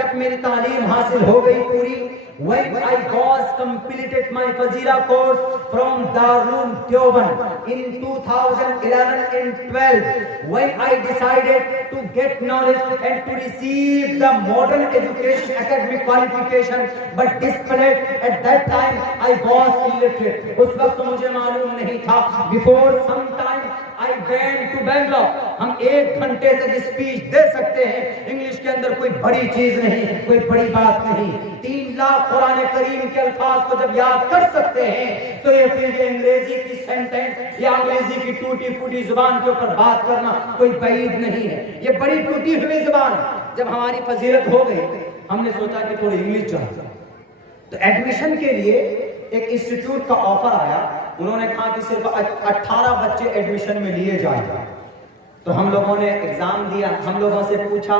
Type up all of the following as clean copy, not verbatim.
جب میری تعلیم حاصل ہو گئی پوری, when I was completed my Fazila course from Darul Deoband in 2011 and 12, when I decided to get knowledge and to receive the modern education academic qualification, but displayed at that time I was illiterate. اس وقت مجھے معلوم نہیں تھا. Before some time I went to Bangalore. ہم 1 گھنٹے تک speech دے سکتے ہیں, انگلش کے اندر کوئی بڑی چیز نہیں, کوئی بڑی بات نہیں. 3 لاکھ قرآن کریم کے الفاظ کو جب یاد کر سکتے ہیں تو یہ پھر یہ انگریزی کی سینٹینس یا انگریزی کی ٹوٹی پھوٹی زبان کے اوپر بات کرنا کوئی بعید نہیں ہے. یہ بڑی ٹوٹی ہوئی زبان ہے. جب ہماری فضیلت ہو گئی ہم نے سوچا کہ تھوڑی انگلش چاہیے, تو ایڈمیشن کے لیے ایک انسٹیٹیوٹ کا آفر آیا. انہوں نے کہا کہ صرف 18 بچے ایڈمیشن میں لیے جائیں. تو ہم لوگوں نے ایگزام دیا. ہم لوگوں سے پوچھا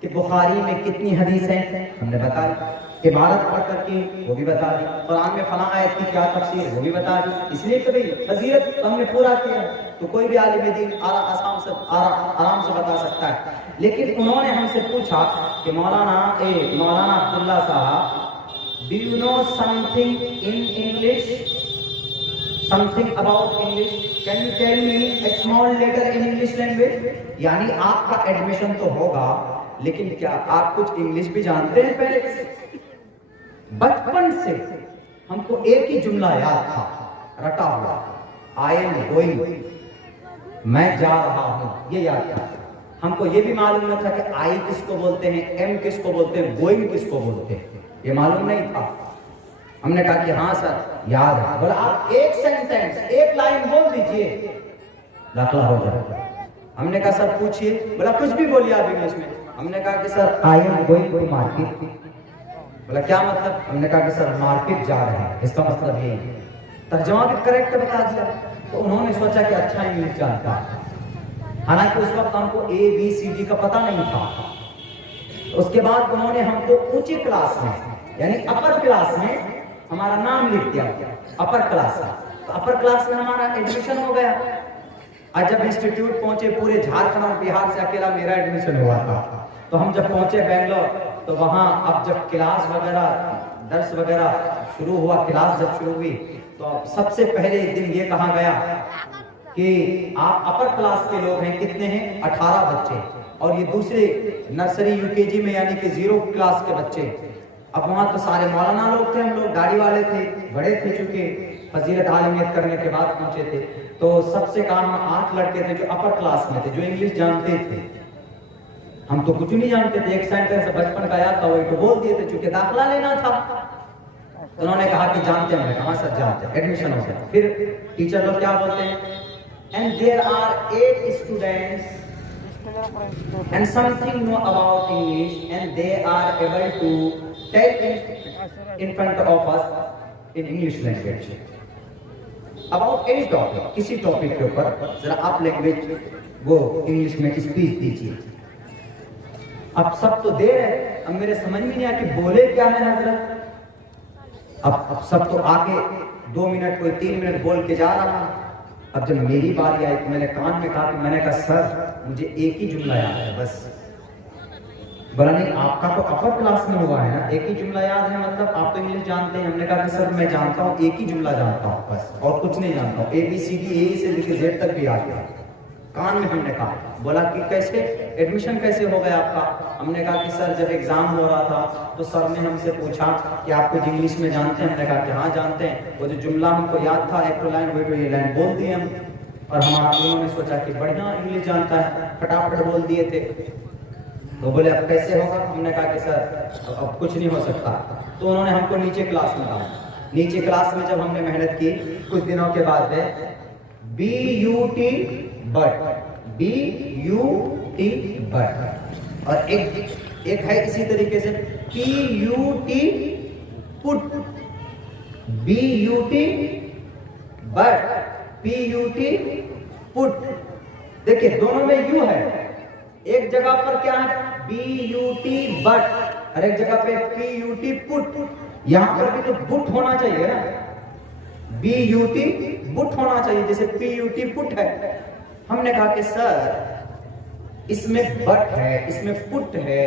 کہ بخاری میں کتنی حدیث ہیں, ہم نے بتا دی. عبارت پڑھ کر کے وہ بھی بتا دی. قرآن میں فلاں آیت کی کیا تفسیر وہ بھی بتا دی. اس لیے کہ بھئی فضیلت ہم نے پورا کیا, تو کوئی بھی عالم دین آرام سے بتا سکتا ہے. لیکن انہوں نے ہم سے پوچھا کہ مولانا عبداللہ صاحب, do you know something in English? Something about English? Can you tell me a small letter in English language? یعنی آپ کا ایڈمیشن تو ہوگا لیکن کیا آپ کچھ انگلش بھی جانتے ہیں پہلے سے؟ بچپن سے ہم کو ایک ہی جملہ یاد تھا رٹا ہوا, I am going, میں جا رہا ہوں, یہ یاد تھا. ہم کو یہ بھی معلوم نہ تھا کہ I کس کو بولتے ہیں, M کس کو بولتے ہیں, going کس کو بولتے ہیں, یہ معلوم نہیں تھا. ہم نے کہا کہ ہاں سر یاد ہے. بولا آپ ایک سینٹینس, ایک لائن بول دیجئے, داخلہ ہو جائے. ہم نے کہا سر پوچھئے. بولا کچھ بھی بولیے آپ انگلش میں. ہم نے کہا کہ سر I am going to market. بولا کیا مطلب؟ ہم نے کہا کہ سر مارکیٹ جا رہے ہیں, اس کا مطلب یہ ہے. ترجمہ بھی کریکٹ بتا دیا. تو انہوں نے سوچا کہ اچھا انگلش جانتا ہے, حالانکہ اس وقت ہم کو ABCD کا پتہ نہیں تھا. اس کے بعد انہوں نے ہم کو اونچی کلاس میں یعنی اپر کلاس میں ہمارا نام لکھ دیا, اپر کلاس میں. تو اپر کلاس میں ہمارا ایڈمیشن ہو گیا. آج جب انسٹیٹیوٹ پہنچے, پورے جھارکھنڈ اور بہار سے اکیلا میرا ایڈمیشن ہوا تھا. تو ہم جب پہنچے بنگلور, تو وہاں اب جب کلاس وغیرہ درس وغیرہ شروع ہوا, کلاس جب شروع ہوئی تو سب سے پہلے دن یہ کہا گیا کہ آپ اپر کلاس کے لوگ ہیں, کتنے ہیں؟ 18 بچے. اور یہ دوسرے نرسری UKG میں یعنی کہ 0 کلاس کے بچے. اب وہاں تو سارے مولانا لوگ تھے, ہم لوگ گاڑی والے تھے, بڑے تھے, چونکہ فضیلت عالمیت کرنے کے بعد پہنچے تھے. تو سب سے کام 8 لڑکے تھے جو اپر کلاس میں تھے, جو انگلش جانتے تھے. ہم تو کچھ نہیں جانتے تھے, ایک سینٹینس بچپن کا یاد تھا وہی تو بول دیے تھے, چونکہ داخلہ لینا تھا. انہوں نے کہا کہ جانتے ہیں. کہاں سر جانتے ہیں, ایڈمیشن ہو گیا. پھر ٹیچر لوگ کیا بولتے ہیں, and there are 8 students and something know about English and they are able to tell in front of us in English language about any topic. کسی ٹاپک کے اوپر ذرا آپ لینگویج وہ انگلش میں اسپیچ دیجیے. اب سب تو دے رہے, اب میرے سمجھ میں نہیں آیا کہ بولے کیا ہے حضرت. اب سب تو آگے 2 منٹ کوئی 3 منٹ بول کے جا رہا. اب جب میری باری آئی تو میں نے کان میں کہا, میں نے کہا سر مجھے ایک ہی جملہ یاد ہے بس. بولا نہیں آپ کا تو اپر کلاس میں ہوا ہے نا, ایک ہی جملہ یاد ہے, مطلب آپ تو انگلش جانتے ہیں. ہم نے کہا کہ سر میں جانتا ہوں, ایک ہی جملہ جانتا ہوں بس, اور کچھ نہیں جانتا ہوں. ABCD A سے لے کے Z تک بھی آ گیا. کان میں ہم نے کہا. بولا کہ کیسے ایڈمیشن کیسے ہو گیا آپ کا؟ ہم نے کہا کہ سر جب ایگزام ہو رہا تھا تو سر نے ہم سے پوچھا کہ آپ کچھ انگلش میں جانتے ہیں؟ ہم نے کہا کہ ہاں جانتے ہیں. وہ جو جملہ ہم کو یاد تھا, ایک لائن وہی تو یہ لائن بول دی ہم. اور انہوں نے سوچا کہ بڑھیا انگلش جانتا ہے, پھٹافٹ بول دیے تھے. تو بولے اب کیسے ہوگا؟ ہم نے کہا کہ سر اب کچھ نہیں ہو سکتا. تو انہوں نے ہم کو نیچے کلاس میں ڈالا. نیچے کلاس میں جب ہم نے محنت کی, کچھ دنوں کے بعد BUT بٹ, BUT بٹ, اور ایک ہے اسی طریقے سے PUT put, BUT but, PUT پٹ. دیکھیں دونوں میں یو ہے, ایک جگہ پر کیا ہے BUT بٹ, اور ایک جگہ پہ PUT پٹ. یہاں پر بھی تو بٹ ہونا چاہیے نا, BUT بٹ ہونا چاہیے جیسے PUT پٹ ہے. ہم نے کہا کہ سر اس میں بٹ ہے, اس میں پٹ ہے,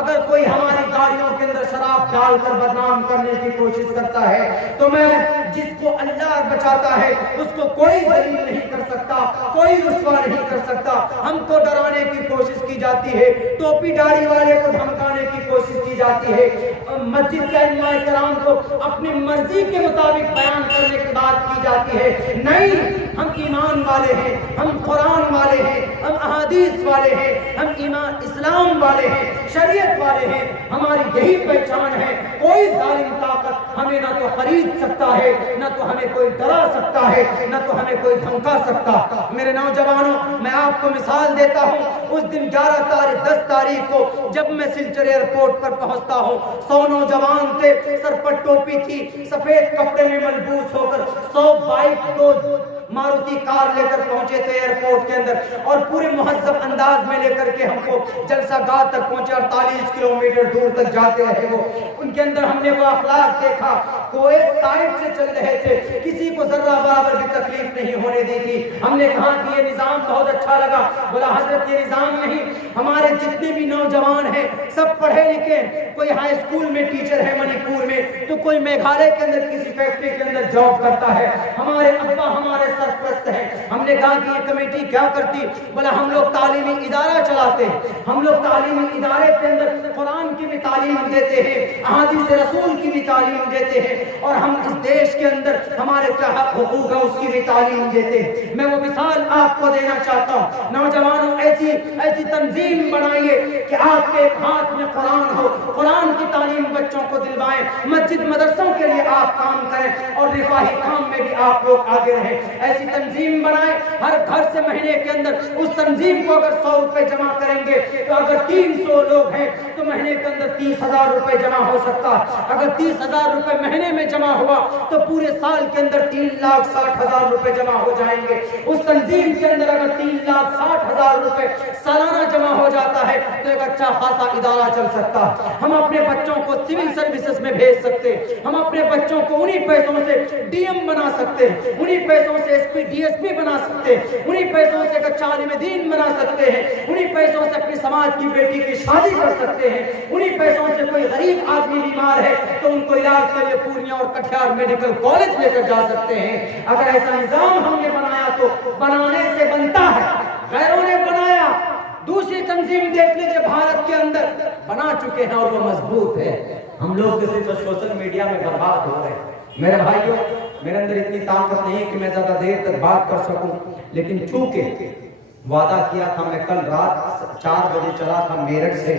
اگر کوئی ہماری گاڑیوں کے اندر شراب ڈال کر بدنام کرنے کی کوشش کرتا ہے تو میں جس کو اللہ بچاتا ہے اس کو کوئی ذلیل نہیں کر سکتا, کوئی رسوا نہیں کر سکتا. ہم کو ڈرانے کی کوشش کی جاتی ہے, ٹوپی داڑھی والے کو دھمکانے کی کوشش کی جاتی ہے, مسجد کے ائمہ کرام کو اپنی مرضی کے مطابق بیان کرنے کی بات کی جاتی ہے. نہیں, ہم ایمان والے ہیں, ہم قرآن والے ہیں, ہم احادیث والے ہیں, ہم ایمان اسلام والے ہیں, شریعت والے ہیں. ہماری یہی پہچان ہے. کوئی ظالم طاقت ہمیں نہ تو خرید سکتا ہے, نہ تو ہمیں کوئی ڈرا سکتا ہے, نہ تو ہمیں کوئی دھمکا سکتا. میرے نوجوانوں, میں آپ کو مثال دیتا ہوں. اس دن 10 تاریخ کو جب میں سلچر ایئرپورٹ پر پہنچتا ہوں, 100 نوجوان تھے, سر پر ٹوپی تھی, سفید کپڑے میں ملبوس ہو کر 100 بائک کو ماروتی کار لے کر پہنچے تھے ایئرپورٹ کے اندر, اور پورے مہذب انداز میں لے کر کے ہم کو جلسہ گاہ تک پہنچے. 48 کلومیٹر دور تک جاتے رہے وہ. ان کے اندر ہم نے وہ اخلاق دیکھا. کوئی سائڈ سے چل رہے تھے, کسی کو ذرہ برابر بھی تکلیف نہیں ہونے دی تھی. ہم نے کہا کہ یہ نظام بہت اچھا لگا. بولا حضرت یہ نظام نہیں, ہمارے جتنے بھی نوجوان ہیں سب پڑھے لکھے, کوئی ہائی اسکول میں ٹیچر ہے منی پور میں, تو کوئی میگھالیہ کے اندر کسی فیکٹری کے اندر جاب کرتا ہے. ہمارے ابا ہمارے سرپرست ہیں. ہم نے کہا کہ یہ کمیٹی کیا کرتی؟ بولا ہم لوگ تعلیمی ادارہ چلاتے ہیں, ہم لوگ تعلیمی ادارے کے اندر قرآن کی بھی تعلیم دیتے ہیں, احادیث رسول کی بھی تعلیم دیتے ہیں, اور ہم اس دیش کے اندر ہمارے کیا حق حقوق ہے اس کی بھی تعلیم دیتے ہیں. میں وہ مثال آپ کو دینا چاہتا ہوں. نوجوانوں, ایسی تنظیم بنائیے کہ آپ کے ہاتھ میں قرآن ہو, قرآن کی تعلیم بچوں کو دلوائیں, مسجد مدرسوں کے لیے آپ کام کریں, اور رفاہی کام میں بھی آپ لوگ آگے رہیں. ایسی تنظیم بنائیں, ہر گھر سے مہینے کے اندر اس تنظیم کو اگر 100 روپے جمع کریں گے تو اگر 300 لوگ ہیں تو مہینے کے اندر 30,000 روپے جمع ہو سکتا. اگر 30,000 روپے مہینے میں جمع ہوا تو پورے سال کے اندر 3,60,000 روپے جمع ہو جائیں گے. اس تنظیم کے اندر اگر 3,60,000 روپے سالانہ جمع ہو جاتا ہے تو ایک اچھا خاصا ادارہ چل سکتا. ہم اپنے بچوں کو سول سروسز میں بھیج سکتے, ہم اپنے بچوں کو انہی پیسوں سے ڈی ایم بنا سکتے, انہی پیسوں سے S P D S P بنا سکتے, انہی پیسوں سے ایک اچھا عالم دین بنا سکتے ہیں, انہی پیسوں سے اپنی سماج کی بیٹی کی شادی کر سکتے ہیں, انہی پیسوں سے کوئی غریب آدمی بیمار ہے تو ان کو علاج کے لیے پورنیہ اور کٹیہار میڈیکل کالج لے کر جا سکتے ہیں. اگر ایسا نظام ہم نے بنایا تو بنانے سے بنتا ہے, غیروں نے بنایا. دوسری تنظیم دیکھ لیجیے بھارت کے اندر بنا چکے ہیں اور وہ مضبوط ہے. ہم لوگ صرف سوشل میڈیا میں برباد ہو رہے ہیں. میرے بھائیوں, میرے اندر اتنی طاقت نہیں کہ میں زیادہ دیر تک بات کر سکوں, لیکن چونکہ وعدہ کیا تھا, میں کل رات 4 بجے چلا تھا میرٹھ سے,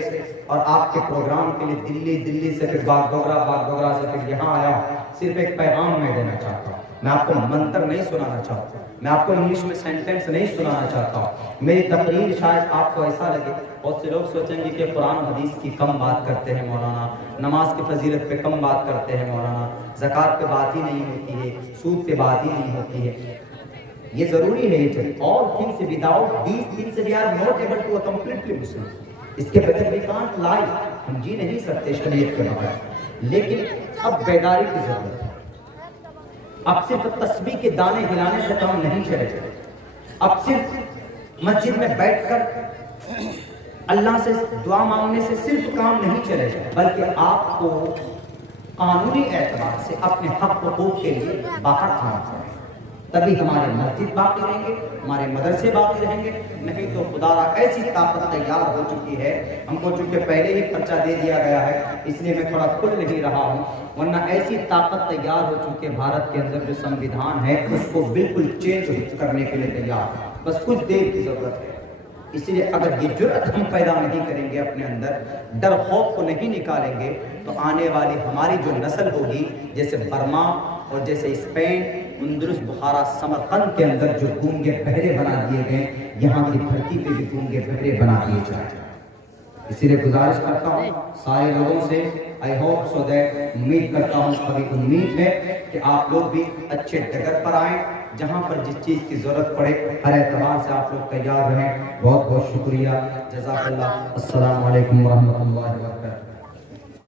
اور آپ کے پروگرام کے لیے دلی سے پھر باغ ڈوگرا سے پھر یہاں آیا. صرف ایک پیغام میں دینا چاہتا ہوں. میں آپ کو منتر نہیں سنانا چاہتا, میں آپ کو انگلش میں سینٹنس نہیں سنانا چاہتا ہوں. میری تقریر شاید آپ کو ایسا لگے, بہت سے لوگ سوچیں گے کہ قرآن حدیث کی کم بات کرتے ہیں مولانا, نماز کی فضیلت پہ کم بات کرتے ہیں مولانا, زکوٰۃ پہ بات ہی نہیں ہوتی ہے, سود پہ بات ہی نہیں ہوتی ہے. یہ ضروری ہے, یہ چیز. All things without these things we are not able to completely Muslim. اس کے بغیر we can't live, ہم جی نہیں سکتے شریعت کے بغیر. لیکن اب بیداری کی ضرورت ہے. اب صرف تسبیح کے دانے ہلانے سے کام نہیں چلے گا. اب صرف مسجد میں بیٹھ کر اللہ سے دعا مانگنے سے صرف کام نہیں چلے گا, بلکہ آپ کو قانونی اعتبار سے اپنے حق حقوق کے لیے باہر آنا چاہیے. تبھی ہمارے مسجد باقی رہیں گے, ہمارے مدرسے باقی رہیں گے. نہیں تو خدا را ایسی طاقت تیار ہو چکی ہے, ہم کو چونکہ پہلے ہی پرچہ دے دیا گیا ہے اس لیے میں تھوڑا کھل نہیں رہا ہوں, ورنہ ایسی طاقت تیار ہو چکی ہے بھارت کے اندر جو سنویدھان ہے اس کو بالکل چینج کرنے کے لیے تیار ہے. بس کچھ دیر کی ضرورت ہے. اس لیے اگر یہ جرأت ہم پیدا نہیں کریں گے اپنے اندر, ڈر خوف کو نہیں نکالیں گے, تو آنے والی ہماری جو نسل ہوگی, جیسے برما اور جیسے اسپین, اندلس, بخارا, سمرقند کے اندر جو گونگے بہرے بنا دیے گئے, یہاں کی دھرتی پہ بھی گونگے بہرے بنا دیے جائیں. اسی لیے گزارش کرتا ہوں سارے لوگوں سے, آئی ہوپ سو دیٹ, امید کرتا ہوں, کبھی امید ہے کہ آپ لوگ بھی اچھے ڈگر پر آئیں, جہاں پر جس چیز کی ضرورت پڑے ہر اعتبار سے آپ لوگ تیار رہیں. بہت بہت شکریہ, جزاک اللہ. السلام علیکم ورحمۃ اللہ وبرکاتہ.